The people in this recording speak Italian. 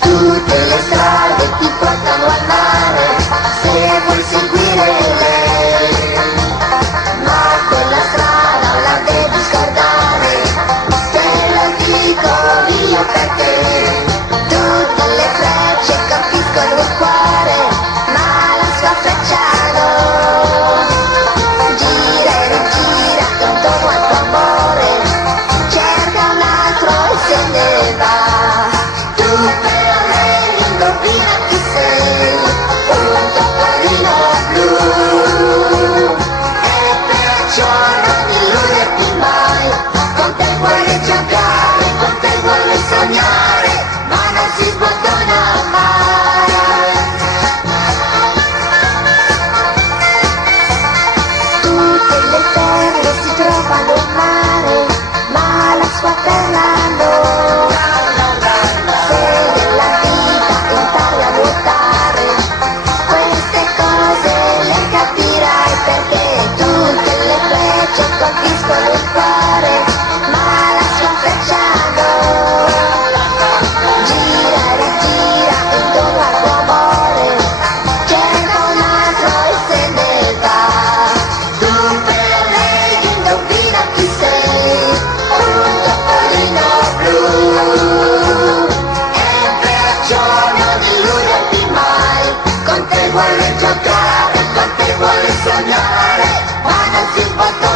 Tutte le strade ti portano al mare, se vuoi seguire lei. Ma quella strada non la devi scordare, te lo dico io per te. Tutte le frecce colpiscono il cuore, ma la sua freccia no. Gira e rigira intorno al tuo amore, cerca un altro e se ne va. Tu però lei indovina chi sei, un topolino blu. E perciò non illuderti mai, con te vuole giocare, con te vuole sognare, ma non si sbottona mai. Tutte le perle si trovano in mare, ma la sua perla no. Se nella vita impari a nuotare, queste cose le capirai, perché tutte le frecce colpiscono il cuore, ma la sua freccia no. Gira e rigira intorno al tuo amore, cerca un altro e se ne va. Tu per lei indovina chi sei, un topolino blu. E perciò non illuderti mai, con te vuole giocare, con te vuole sognare, ma non si sbottona.